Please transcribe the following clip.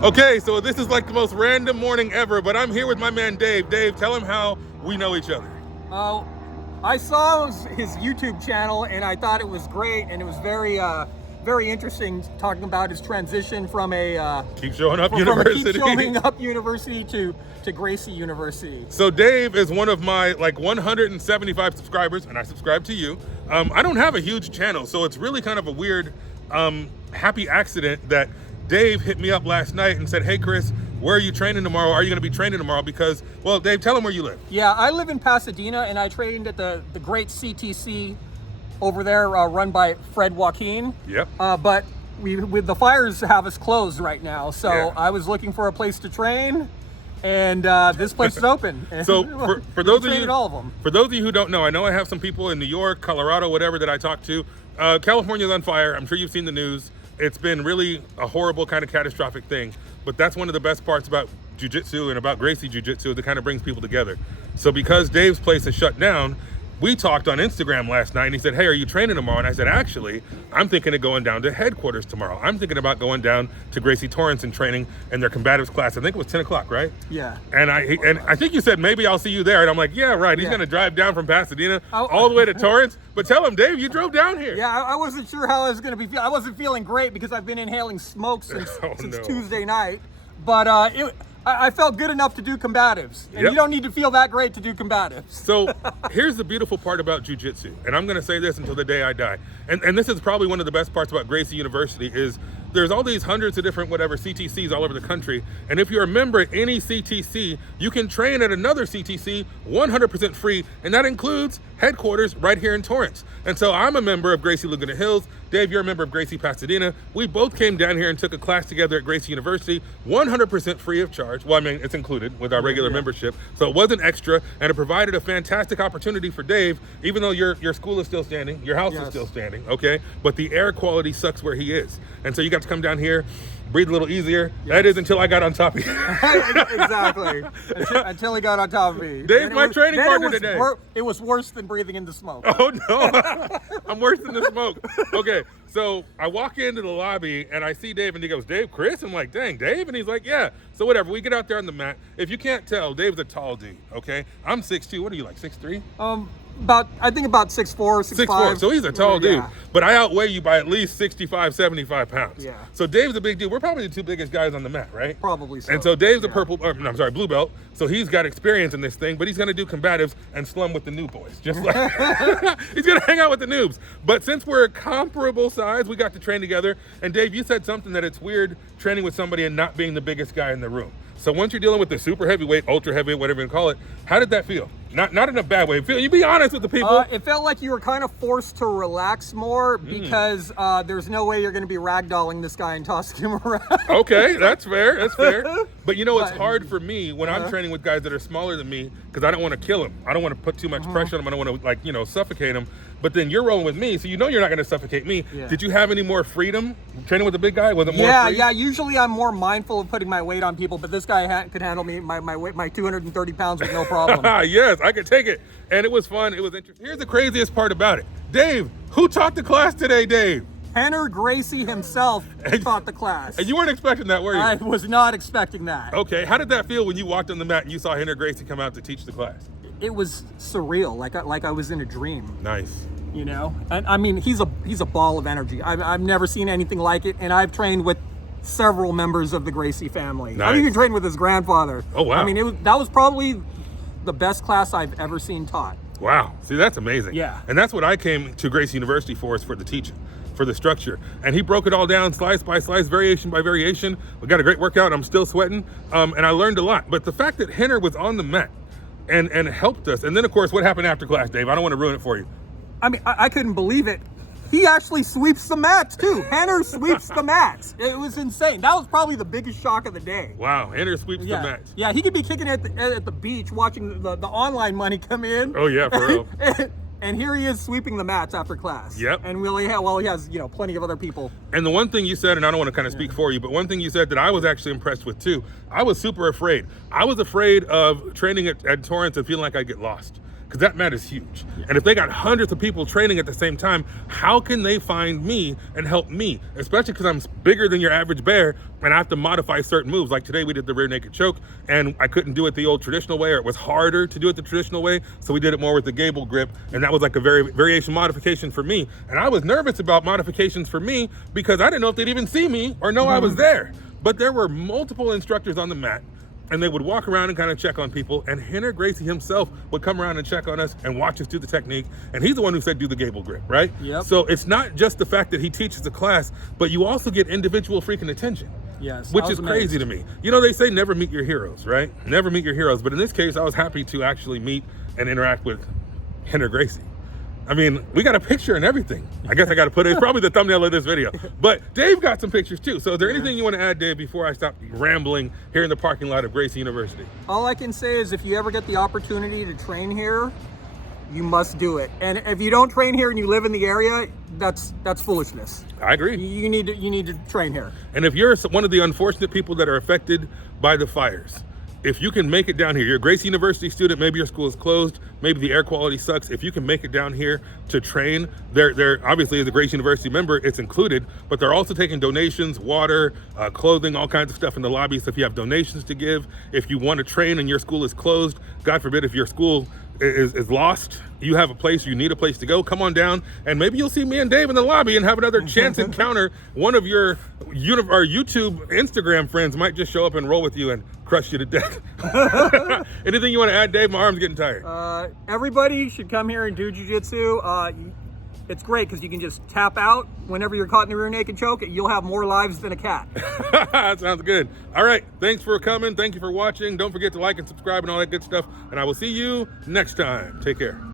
Okay, so this is like the most random morning ever, but I'm here with my man Dave. Dave, tell him how we know each other. I saw his YouTube channel and I thought it was great, and it was very interesting talking about his transition from a Keep Showing Up University. Keep Showing Up University to Gracie University. So Dave is one of my like 175 subscribers, and I subscribe to you. I don't have a huge channel, so it's really kind of a weird happy accident that Dave hit me up last night and said, hey Chris, where are you training tomorrow? Are you going to be training tomorrow? Because, well, Dave, tell him where you live. Yeah, I live in Pasadena, and I trained at the great CTC over there, run by Fred Joaquin. Yep. But with the fires have us closed right now, so yeah. I was looking for a place to train, and this place is open. So for those of you, all of them. For those of you who don't know, I know I have some people in New York, Colorado, whatever that I talk to. California's on fire. I'm sure you've seen the news. It's been really a horrible kind of catastrophic thing, but that's one of the best parts about Jiu-Jitsu and about Gracie Jiu-Jitsu. It kind of brings people together. So because Dave's place is shut down, we talked on Instagram last night and he said, hey, are you training tomorrow? And I said, actually, I'm thinking of going down to headquarters tomorrow. I'm thinking about going down to Gracie Torrance and training in their Combatives class. I think it was 10 o'clock, right? Yeah. And I think you said, maybe I'll see you there. And I'm like, yeah, right. He's going to drive down from Pasadena all the way to Torrance. But tell him, Dave, you drove down here. Yeah, I wasn't sure how I was going to be. I wasn't feeling great because I've been inhaling smoke since Tuesday night. But I felt good enough to do combatives. And you don't need to feel that great to do combatives. So here's the beautiful part about jiu-jitsu. And I'm going to say this until the day I die. And this is probably one of the best parts about Gracie University is there's all these hundreds of different CTCs all over the country. And if you're a member at any CTC, you can train at another CTC 100% free. And that includes headquarters right here in Torrance. And so I'm a member of Gracie Laguna Hills. Dave, you're a member of Gracie Pasadena. We both came down here and took a class together at Gracie University, 100% free of charge. Well, I mean, it's included with our regular membership. So it wasn't extra, and it provided a fantastic opportunity for Dave, even though your school is still standing, your house is still standing, okay? But the air quality sucks where he is. And so you got to come down here, breathe a little easier. That is until I got on top of you. Exactly. Until he got on top of me. Dave's my training partner today. It was worse than breathing in the smoke. Oh no, I'm worse than the smoke. Okay, so I walk into the lobby and I see Dave and he goes, Dave, Chris? I'm like, dang, Dave? And he's like, yeah. So whatever, we get out there on the mat. If you can't tell, Dave's a tall dude, okay? I'm 6'2", what are you, like 6'3"? I think about 6'4", 6'5". 6'4", so he's a tall dude. Yeah. But I outweigh you by at least 65, 75 pounds. Yeah. So Dave's a big dude. We're probably the two biggest guys on the mat, right? Probably so. And so Dave's a blue belt. So he's got experience in this thing, but he's gonna do combatives and slum with the new boys. Just like, he's gonna hang out with the noobs. But since we're a comparable size, we got to train together. And Dave, you said something that it's weird training with somebody and not being the biggest guy in the room. So once you're dealing with the super heavyweight, ultra heavyweight, whatever you call it, how did that feel? Not in a bad way. You be honest with the people. It felt like you were kind of forced to relax more because there's no way you're going to be ragdolling this guy and tossing him around. Okay, that's fair. That's fair. But you know, it's hard for me when I'm training with guys that are smaller than me because I don't want to kill them. I don't want to put too much pressure on them. I don't want to suffocate them. But then you're rolling with me, so you know you're not going to suffocate me. Yeah. Did you have any more freedom training with the big guy? Was it more free? Yeah. Usually I'm more mindful of putting my weight on people, but this guy could handle me, my weight, my 230 pounds with no problem. Yes, I could take it. And it was fun. It was interesting. Here's the craziest part about it. Dave, who taught the class today, Dave? Rener Gracie himself taught the class. And you weren't expecting that, were you? I was not expecting that. Okay, how did that feel when you walked on the mat and you saw Rener Gracie come out to teach the class? It was surreal, like I was in a dream. Nice. You know, and I mean, he's a ball of energy. I've never seen anything like it, and I've trained with several members of the Gracie family. Nice. I've even trained with his grandfather. Oh wow! I mean, that was probably the best class I've ever seen taught. Wow, see, that's amazing. Yeah, and that's what I came to Gracie University for, is for the teaching, for the structure. And he broke it all down, slice by slice, variation by variation. We got a great workout. I'm still sweating, and I learned a lot. But the fact that Rener was on the mat and helped us, and then of course, what happened after class, Dave? I don't want to ruin it for you. I mean, I couldn't believe it. He actually sweeps the mats too. Rener sweeps the mats. It was insane. That was probably the biggest shock of the day. Wow, Rener sweeps the mats. Yeah, he could be kicking at the beach watching the online money come in. Oh yeah, for real. And here he is sweeping the mats after class. Yep. And he has plenty of other people. And the one thing you said, and I don't want to kind of speak for you, but one thing you said that I was actually impressed with too, I was super afraid. I was afraid of training at Torrance and feeling like I'd get lost. because that mat is huge. And if they got hundreds of people training at the same time, how can they find me and help me? Especially because I'm bigger than your average bear and I have to modify certain moves. Like today we did the rear naked choke and I couldn't do it the old traditional way, or it was harder to do it the traditional way. So we did it more with the gable grip, and that was like a variation modification for me. And I was nervous about modifications for me because I didn't know if they'd even see me or know I was there. But there were multiple instructors on the mat, and they would walk around and kind of check on people. And Rener Gracie himself would come around and check on us and watch us do the technique. And he's the one who said, do the gable grip, right? Yep. So it's not just the fact that he teaches the class, but you also get individual freaking attention. Yes. Which is crazy to me. You know, they say never meet your heroes, right? Never meet your heroes. But in this case, I was happy to actually meet and interact with Rener Gracie. I mean, we got a picture and everything. I guess I got to put it. It's probably the thumbnail of this video. But Dave got some pictures too. So is there anything you want to add, Dave, before I stop rambling here in the parking lot of Gracie University? All I can say is if you ever get the opportunity to train here, you must do it. And if you don't train here and you live in the area, that's foolishness. I agree. You need to train here. And if you're one of the unfortunate people that are affected by the fires, if you can make it down here, you're a Gracie University student, maybe your school is closed, maybe the air quality sucks. If you can make it down here to train, they're obviously as a Gracie University member, it's included, but they're also taking donations, water, clothing, all kinds of stuff in the lobby. So if you have donations to give, if you want to train and your school is closed, God forbid if your school is lost, you have a place, you need a place to go, come on down, and maybe you'll see me and Dave in the lobby and have another chance encounter. One of your YouTube, Instagram friends might just show up and roll with you and crush you to death. Anything you want to add, Dave? My arm's getting tired. Everybody should come here and do jiu-jitsu. It's great because you can just tap out whenever you're caught in the rear naked choke. You'll have more lives than a cat. That sounds good. All right. Thanks for coming. Thank you for watching. Don't forget to like and subscribe and all that good stuff. And I will see you next time. Take care.